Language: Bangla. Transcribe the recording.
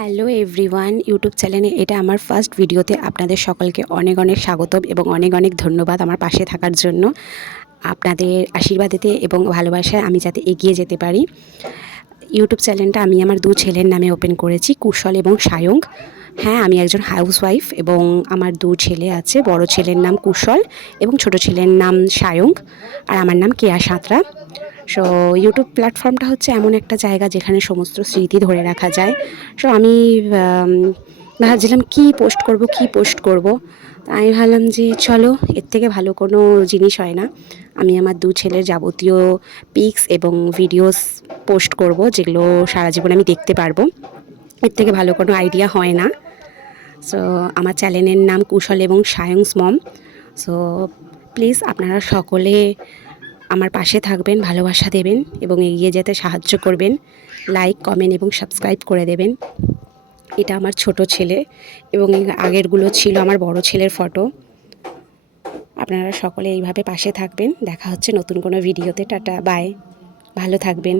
হ্যালো এভরিওয়ান, ইউটিউব চ্যানেলে এটা আমার ফার্স্ট ভিডিওতে আপনাদের সকলকে অনেক অনেক স্বাগতম এবং অনেক অনেক ধন্যবাদ আমার পাশে থাকার জন্য। আপনাদের আশীর্বাদেতে এবং ভালোবাসায় আমি যাতে এগিয়ে যেতে পারি। ইউটিউব চ্যানেলটা আমি আমার দু ছেলের নামে ওপেন করেছি, কুশল এবং সায়ং। হ্যাঁ, আমি একজন হাউসওয়াইফ এবং আমার দু ছেলে আছে। বড় ছেলের নাম কুশল এবং ছোট ছেলের নাম সায়ং, আর আমার নাম কেয়া সাঁতরা। সো ইউটিউব প্ল্যাটফর্মটা হচ্ছে এমন একটা জায়গা যেখানে সমস্ত স্মৃতি ধরে রাখা যায়। সো আমি ভাবছিলাম কী পোস্ট করব। আমি ভাবলাম যে চলো, এর থেকে ভালো কোনো জিনিস হয় না। আমি আমার দু ছেলের যাবতীয় পিকস এবং ভিডিওস পোস্ট করব, যেগুলো সারা জীবন আমি দেখতে পারবো। এর থেকে ভালো কোনো আইডিয়া হয় না। সো আমার চ্যানেলের নাম কুশল এবং সায়ংস মম। সো প্লিজ আপনারা সকলে আমার পাশে থাকবেন, ভালোবাসা দেবেন এবং এগিয়ে যেতে সাহায্য করবেন। লাইক, কমেন্ট এবং সাবস্ক্রাইব করে দেবেন। এটা আমার ছোট ছেলে এবং আগেরগুলো ছিল আমার বড় ছেলের ফটো। আপনারা সকলে এইভাবে পাশে থাকবেন। দেখা হচ্ছে নতুন কোনো ভিডিওতে। টাটা, বাই, ভালো থাকবেন।